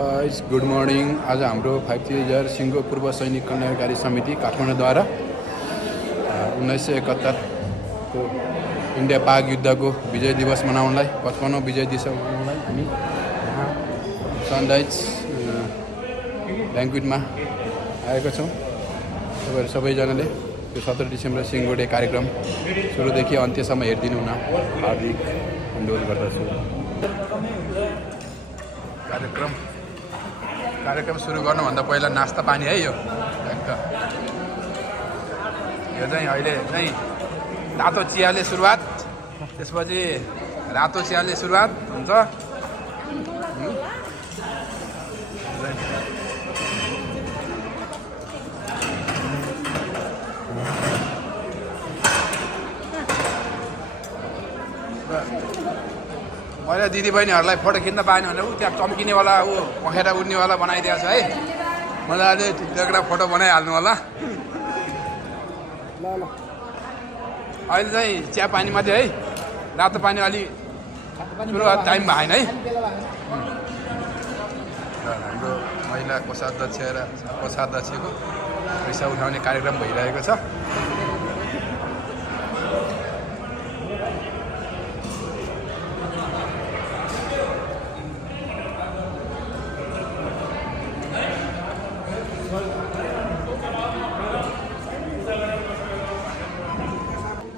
Guys good morning. आज हाम्रो 50,000 सिङ्गो पूर्व सैनिक कल्याणकारी समिति काठमाडौँद्वारा 1971को इन्डिया पाक युद्धको विजय दिवस मनाउनलाई 55औं विजय दिवस मनाउनलाई हामी सनराइज ब्याङ्क्वेटमा आएका छौँ। तपाईँहरू सबैजनाले यो 17 डिसेम्बर सिङ्गो डे कार्यक्रम सुरुदेखि अन्त्यसम्म हेरिदिनु हुन हार्दिक अनुरोध गर्दछु। कार्यक्रम सुरु गर्नुभन्दा पहिला नास्ता पानी है। यो चाहिँ अहिले चाहिँ रातो चियाले सुरुवात, त्यसपछि रातो चियाले सुरुवात हुन्छ। मैले दिदीबहिनीहरूलाई फोटो खिच्न पाएन भने त्यहाँ चम्किनेवाला पखेटा उड्नेवाला बनाइदिएको छ है। मजाले एउटा फोटो बनाइहाल्नु होला। अहिले चाहिँ चिया पानी मात्रै है, रातो पानी अलि सुरुवात टाइम भएन है। हाम्रो महिला कोषाध्यक्षको पैसा उठाउने कार्यक्रम भइरहेको छ।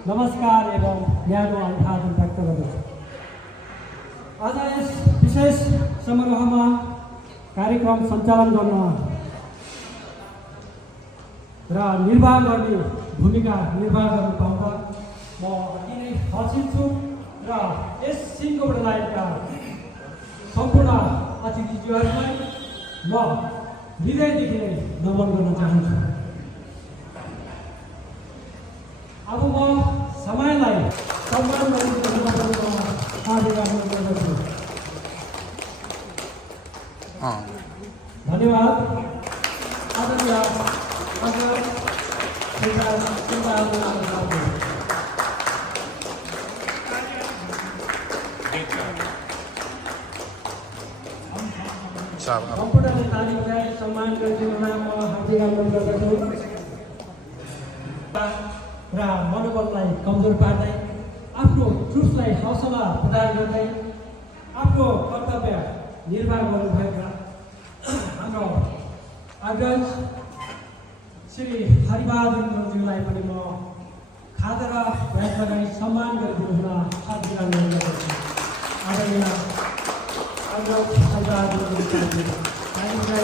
नमस्कार एवं न्यानो अभिवादन व्यक्त गर्दछु। आज यस विशेष समारोहमा कार्यक्रम सञ्चालन गर्न र निर्वाह गर्ने भूमिका निर्वाह गर्न पाउँदा म अति नै हर्षित छु र यस सिङ्गो लगायतका सम्पूर्ण अतिथिज्यूहरूलाई म हृदयदेखि नै नमन गर्न चाहन्छु। अब म समयलाई सम्मान गर्दछु। धन्यवाद। सम्पूर्णले ताली बजाई सम्मान गरिदिनुमा म हार्दिक अनुरोध गर्दछु र मनोबललाई कमजोर पार्दै आफ्नो ट्रुथलाई हौसला प्रदान गर्दै आफ्नो कर्तव्य निर्वाह गर्नुभएका हाम्रो अग्रज श्री हरिबहादुर गुरुङज्यूलाई पनि म खादा र भ्याट लगाई सम्मान गरिदिनु हुन हार्दिक अनुरोध गर्दछु। आदरणीय अग्रज हरिबहादुर गुरुङज्यूलाई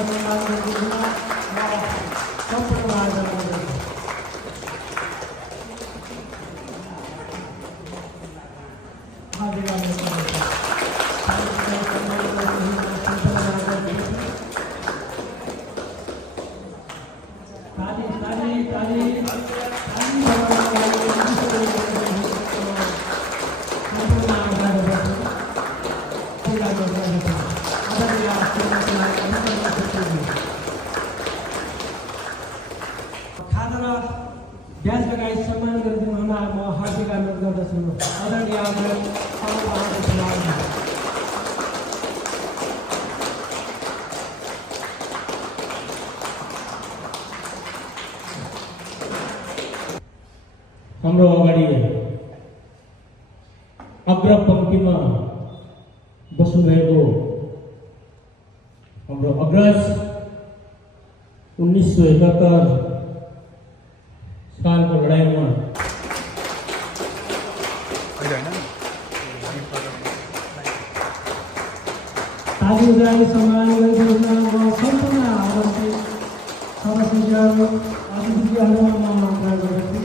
सम्मान गरिदिनु हुन म सम्पूर्ण आग्रह गर्दछु। ब्याज लगाई सम्मान गरिदिनु हुन म हार्दिक अनुरोध गर्दछु। आदरणीय हाम्रो अगाडि अग्र पंक्तिमा बस्नुभएको हाम्रो अग्रज 1971 सालको लडाइँमा ताली बजाई सम्मान गरिदिनु हुन सम्पूर्ण आदरणीय सदस्यहरू अतिथिज्यूहरूमा म अनुरोध गर्दछु।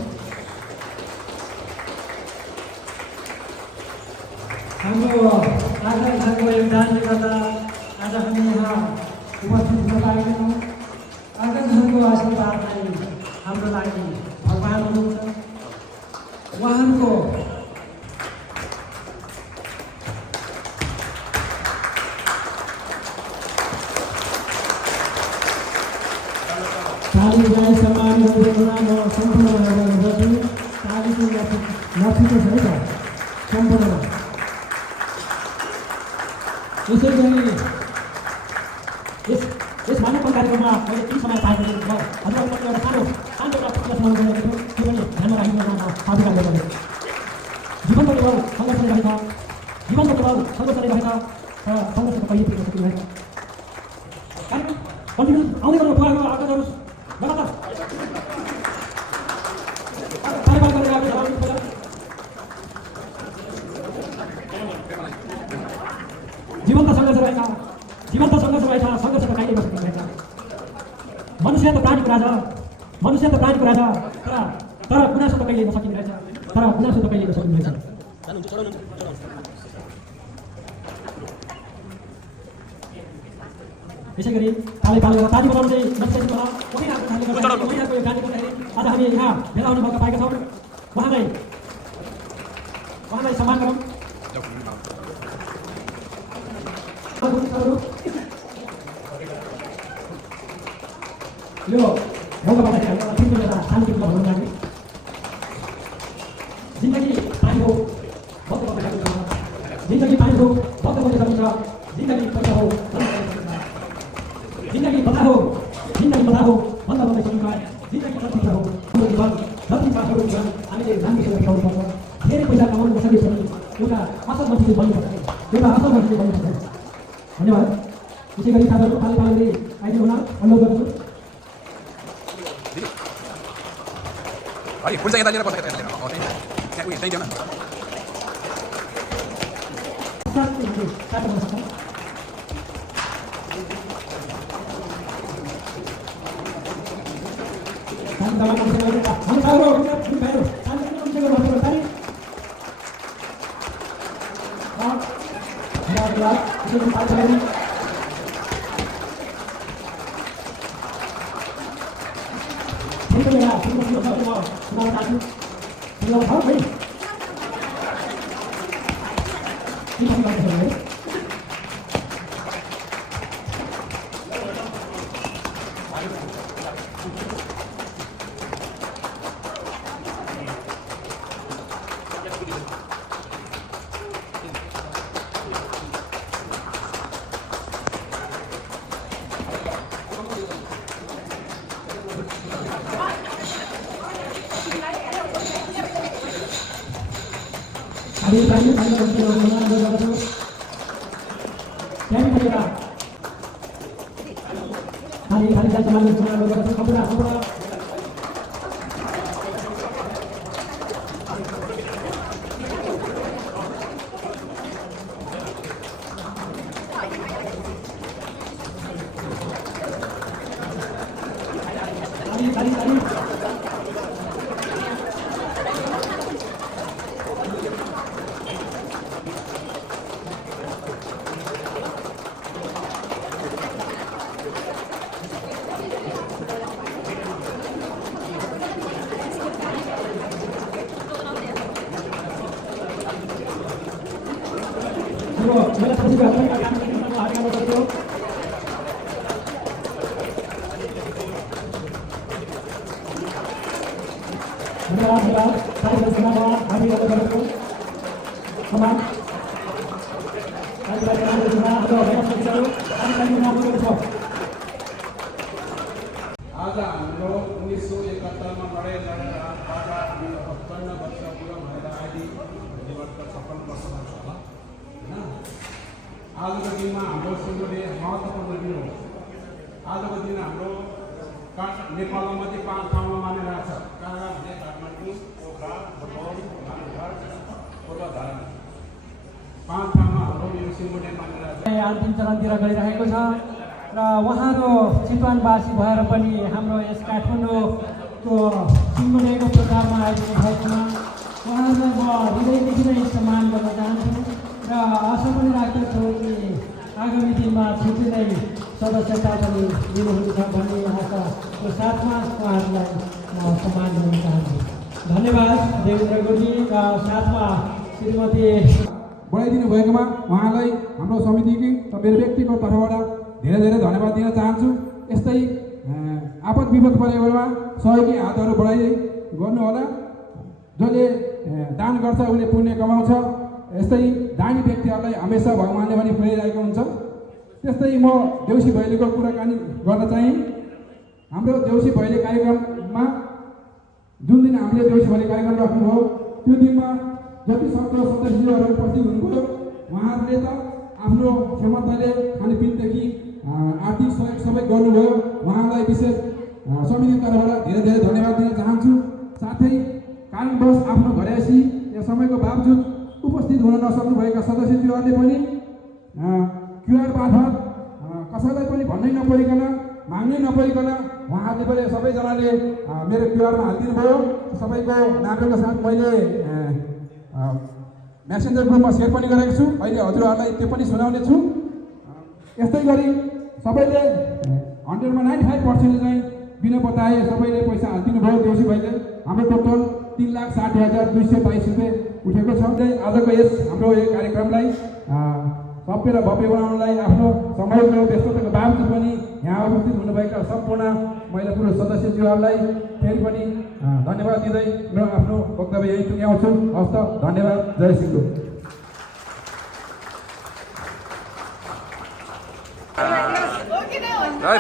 हाम्रो आग्रहको योगदानले गर्दा आज हामी यहाँ उपस्थित हुन पाएका छौँ। आग्रहको आशीर्वादलाई हाम्रो लागि भगवान हुनुहुन्छ। उहाँहरूको ताली बजाई सम्मान गरिदिनु हुन म सम्पूर्ण अनुरोध गर्दछु। तालीको नथिको छ है त सम्पूर्ण। यसै गरी यस मानव कार्यक्रममा मैले केही समय पाएको छु। म हजुरहरूको एउटा शान्त एउटा प्रश्न गरेको छु, त्यो पनि ध्यानमा राखिदिनु म साधुवाद गर्छु। जीवनको केवल सङ्घर्ष नै रहेछ, जीवनको केवल सङ्घर्ष नै रहेछ र सङ्घर्षको कहिले पुग्न सकिँदैन। कार्यक्रम कन्टिन्यू आउँदै गर्नु, पुरा अगाडि जानुहोस् लगातार कार्यक्रम गरेर अगाडि बढ्नु। जीवनको सङ्घर्ष रहेछ, जीवनको सङ्घर्ष रहेछ, सङ्घर्षको कहिले गर्न सकिँदैन। मनुष्य त प्राणीको राजा, मनुष्य त प्राणीको राजा, तर गुनासो त कहिले नसकिने रहेछ, तर गुनासो त कहिले नसकिने रहेछ। यसै गरी पालै पालेर ताली बनाउनु चाहिँ नक्सेसी होला। महिनाको ताली गर्दा महिनाको यो गाडी गर्दाखेरि आज हामी यहाँ भेला हुने मौका पाएका छौँ। उहाँलाई सम्मान गरौँ। यो मौका पाउँदाखेरि हामीलाई तिन बेला शान्तिपूर्ण भन्न लाग्यो। जिन्दगी पानी हो, भक्त बन्द सकिन्छ। जिन्दगी पानी हो, भक्त बन्द सकिन्छ। जिन्दगी पैसा हो, जिन्दगी बता हो, जिन्दगी बता हो, भन्न बन्द सकिन्छ। जिन्दगी जति हो, जति पाठहरू हुन्छ हामीले राम्रोसँग सिकाउनु पर्छ। धेरै पैसा कमाउनु नसके पनि एउटा असल मान्छे बन्नुपर्छ, एउटा असल मान्छे बन्नुपर्छ। धन्यवाद। यसै गरी साथीहरू पाली पाली आइदिनु होला, अनुरोध गर्छु। अरे फुल चाहिँ यता लिएर बसेको त्यहाँ उयो त्यहीँ देऊ न। आज हाम्रो 1971 मा लडेर हामी 55 वर्ष पुरा भएर अहिले जीवनका 56 वर्षमा छ होला हैन। आजको दिनमा हाम्रो सिङ्गोले महत्त्वपूर्ण दिन हो। आजको दिन हाम्रो नेपालमा मात्रै 5 ठाउँमा मानिरहेको छ। काठमाडौँ, काठमाडौँ, पोखरा, भोट, मानघर, पूर्वधारा 5 ठाउँमा हाम्रो यो सिङ्गोले मानिरहेको छ। अन्तिम चरणतिर गइरहेको छ र उहाँहरू चितवनवासी भएर पनि हाम्रो यस काठमाडौँको सिङ्गोलेको प्रोग्राममा आइदिनु भएकोमा उहाँहरूलाई म हृदयदेखि नै सम्मान गर्न चाहन्छु र आशा पनि राख्दछु कि आगामी दिनमा छिटो नै सदस्यता पनि लिनुहुनेछ भन्ने आशाको साथमा उहाँहरूलाई म सम्मान गर्न चाहन्छु। धन्यवाद देवेन्द्र गुरुजी र साथमा श्रीमती बढाइदिनु भएकोमा उहाँलाई हाम्रो समितिकी र मेरो व्यक्तिको तर्फबाट धेरै धेरै धन्यवाद दिन चाहन्छु। यस्तै आपद विपद परेको बेलामा सहयोगी हातहरू बढाइ गर्नुहोला। जसले दान गर्छ उसले पुण्य कमाउँछ। यस्तै दानी व्यक्तिहरूलाई हमेसा भगवानले पनि पुर्याइरहेको हुन्छ। त्यस्तै म देउसी भैलीको कुराकानी गर्न चाहिँ हाम्रो देउसी भैली कार्यक्रममा जुन दिन हामीले देउसी भैली कार्यक्रम राख्नुभयो त्यो दिनमा जति सक्दो सदस्यहरू उपस्थित हुनुभयो उहाँहरूले त आफ्नो क्षमताले खानपिनदेखि आर्थिक सहयोग सबै गर्नुभयो। उहाँलाई विशेष समिति तर्फबाट धेरै धेरै धन्यवाद दिन चाहन्छु। साथै कारणवश आफ्नो घरयासी या समयको बावजुद उपस्थित हुन नसक्नुभएका सदस्यज्यूहरूले पनि क्युआर मार्फत कसैलाई पनि भन्नै नपरिकन माग्नै नपरिकन उहाँहरूले पनि सबैजनाले मेरो क्युआरमा हालिदिनु भयो। सबैको नामको साथ मैले मेसेन्जर ग्रुपमा सेयर पनि गरेको छु। अहिले हजुरहरूलाई त्यो पनि सुनाउने छु। यस्तै गरी सबैले 100मा 95% चाहिँ बिना बताए सबैले पैसा हालिदिनु भयो। देउसी भाइले हाम्रो टोटल 3,60,222 रुपियाँ उठेको छ। आजको यस हाम्रो यो कार्यक्रमलाई सभ्य र भव्य बनाउनलाई आफ्नो समयको व्यस्तताको बावजुद पनि यहाँ उपस्थित हुनुभएका सम्पूर्ण महिला पुरुष सदस्यज्यूहरूलाई फेरि पनि धन्यवाद दिँदै म आफ्नो वक्तव्य यही टुङ्ग्याउँछु। हस्त धन्यवाद। जय सिंह।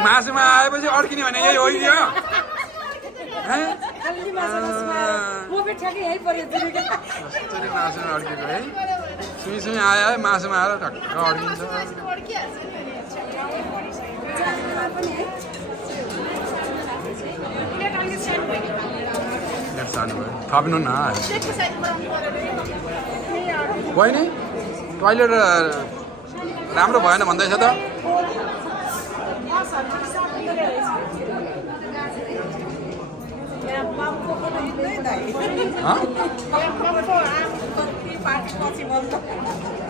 मासुमा आएपछि अड्किने भने यही हो नि मासुमा अड्केको है सुई सुई आयो है मासुमा आएर ढक्क अड्किन्छ। सानो भयो थप्नु न बहिनी टोइलेट राम्रो भएन भन्दैछ त।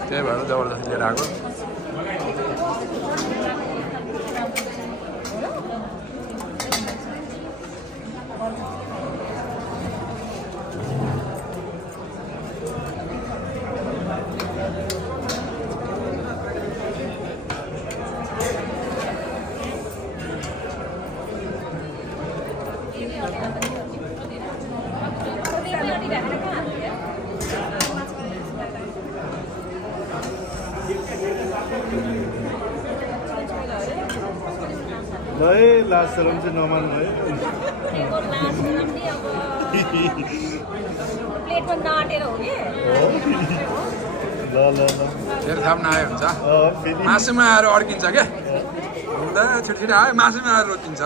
त्यही भएर जबरजस्ती लिएर आएको। है लास्ट शरम चाहिँ नमान्नु है। प्लेटमा नाटेर हो कि ल ल ल फेरि थाप्न आयो हुन्छ मासुमा आएर अड्किन्छ क्या हुँदा छिटछिटो आयो मासुमा आएर रोकिन्छ।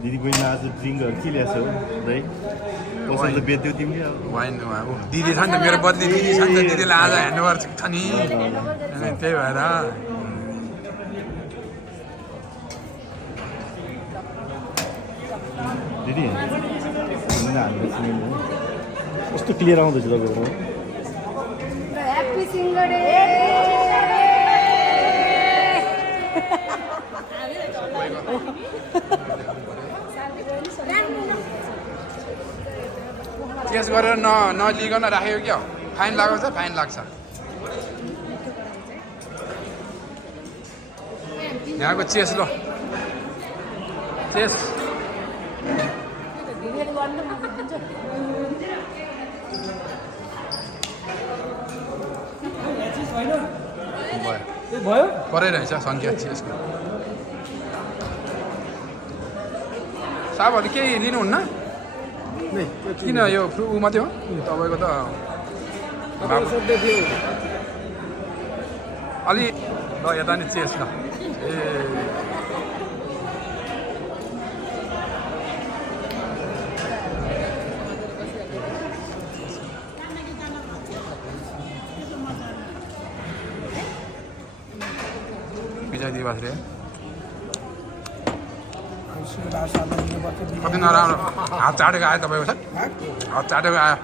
दिदी बहिनी आज ड्रिङ्कहरू के ल्याएको छौ है पसल त बेच्यौ तिमीले अब वाइन दिदी छ नि त मेरो बदली दिदी छ नि त दिदीलाई आज ह्यान्डओभर छ नि त्यही भएर दिदी कस्तो क्लियर आउँदैछ तपाईँको केस गरेर नलिकन राखेको क्या फाइन लागेको छ फाइन लाग्छ। यहाँको चेस ल चेस भयो परै रहेछ सङ्ख्या चेसको। साहबहरूले केही लिनुहुन्न किन यो ऊ मात्रै हो तपाईँको त अलि ल यता नि चेस ल ए विजय दिवस रे कति नराम्रो हात चाटेको आयो तपाईँको सर हात चाटेको आयो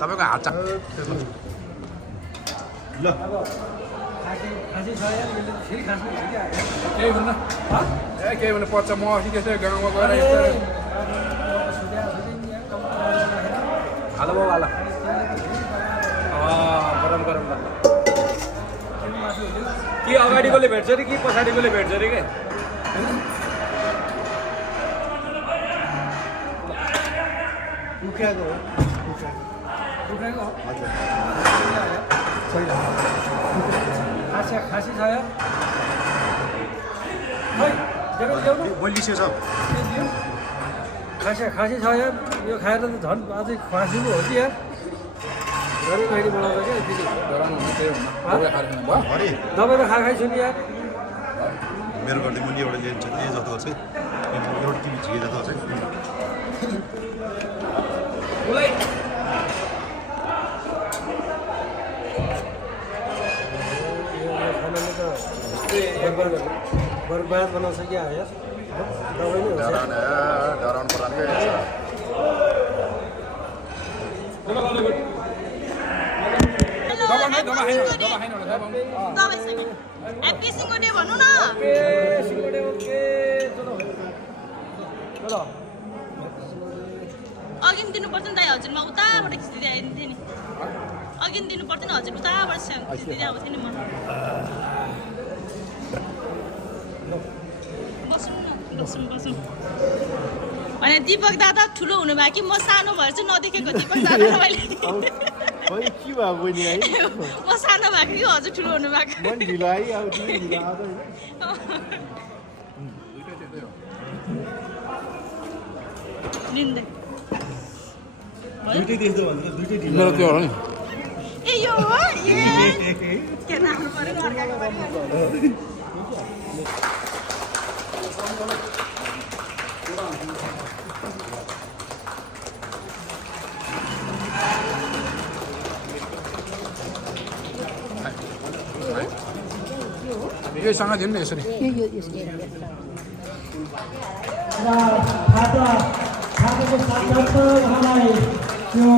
तपाईँको हात चाट ल केही हुन्न ए केही हुनु पर्छ म अस्ति त्यस्तै गाउँमा गएर हेलो बाबु फोन गरौँ ल कि अगाडिकोले भेट्छ अरे कि पछाडिकोले भेट्छ अरे के कुखुराको हो कुखुराको हजुर खासी छ यार खै देखो ल्याउनु बोलिसो छ खासी छ यार यो खाएर त झन् अझै खासीको हो कि यार घरि कहिले बनाउँदा क्या फेरि अरे दबाईमा खाइ छु नि यार मेरो घरले मुनि एउटा लिन्छ त्यही जस्तो चाहिँ एउटा टिभी झिके जस्तो चाहिँ बर्बाद बनाउँछ क्या यार दबाई नै हुन्छ डराउनु पर्ने सिङ्गोटे भन्नु न अघि नि दिनुपर्छ नि दाइ हजुरमा उताबाट खिचिदिँदै आइदिन्थेँ नि अघि नि दिनु पर्थेन हजुर उताबाट खिचिदिँदै आउँथेँ नि म बसौँ न बसौँ भने दिपक दादा ठुलो हुनुभयो कि म सानो भएर चाहिँ नदेखेको दिपक दादा मैले के भयो बहिनी है म सानो भएको कि हजुर ठुलो हुनुभएको ढिलो है अब ढिलो आउँदैन निन्दै दुइटै देख्दो भनेर दुइटै ढिलो मेरो त्यो हो नि ए यो हो ए के नाम पर्यो अर्काको पनि यहीसँग दिनु न यसरी र खाताको साथसाथ उहाँलाई त्यो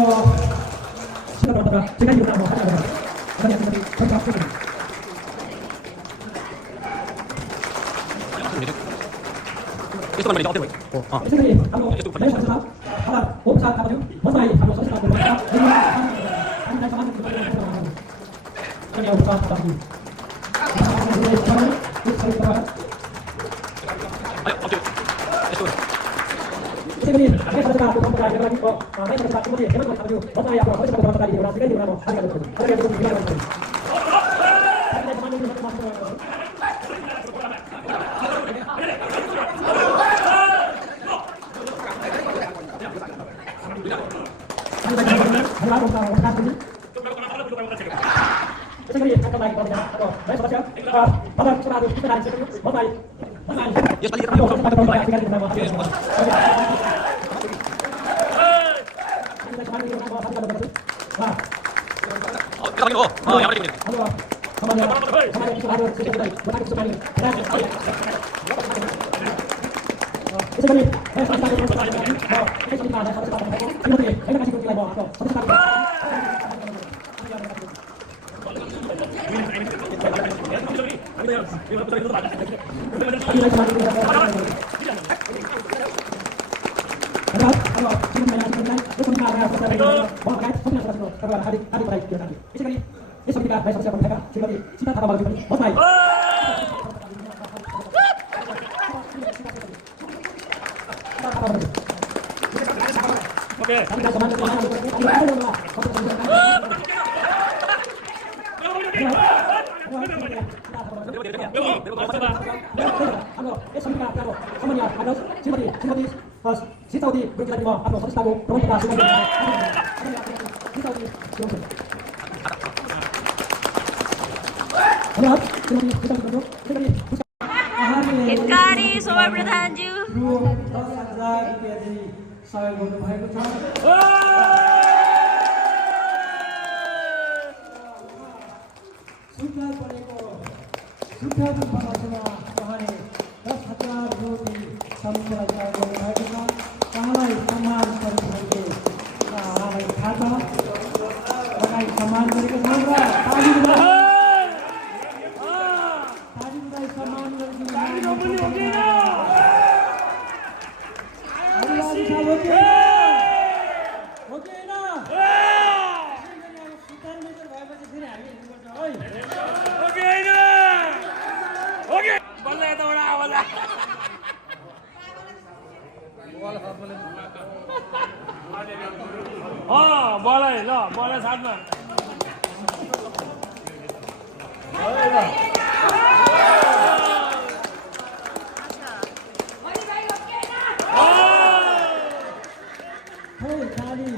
हितकारी शोभा प्रधानज्यू सहयोग गर्नुभएको छ सुक्खा परेको सुक्खा दुःखमा उहाँले 10,000 रुपी समितिलाई सहयोग गर्नुभएको छ उहाँलाई सम्मान गरिसके उहाँलाई थाहा छ उहाँलाई सम्मान गरेको छ र तालिमलाई सम्मान गरिदिनु बलै ल बलै साथमा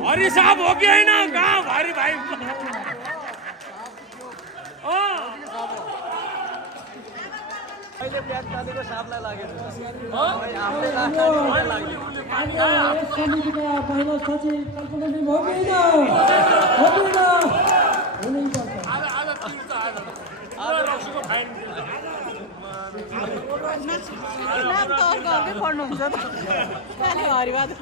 हरि साहब हो कि होइन कहाँ हरि भाइ अहिले प्याज काटेको सापलाई लागेको समितिका महिला सचिव कल्पना लिम हो कि हुनुहुन्छ नाम त अर्को अर्कै पढ्नुहुन्छ त खालि हरिबहादुर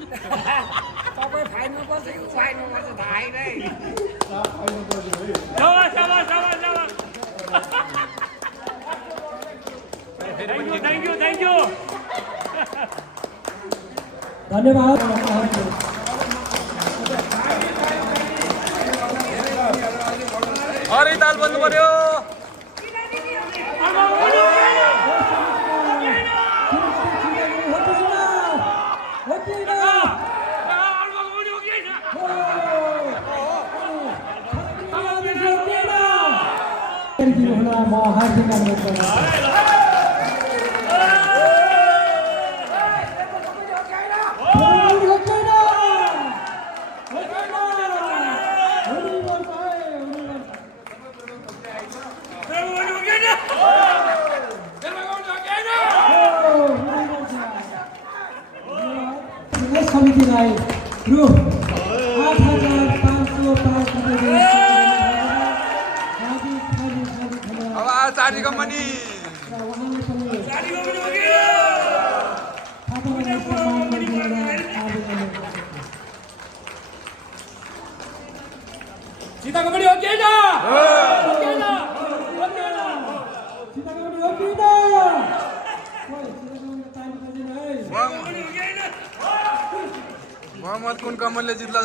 थ्याङ्क यू धन्यवाद अरे ताल बन्नु पर्यो म हार्दिक अनुरोध गर्छु समितिलाई रु 8,505 अब आचार्य कम्पनी सीता कबड्डी हो गया ना मोहम्मद कुन कमलले जित्ला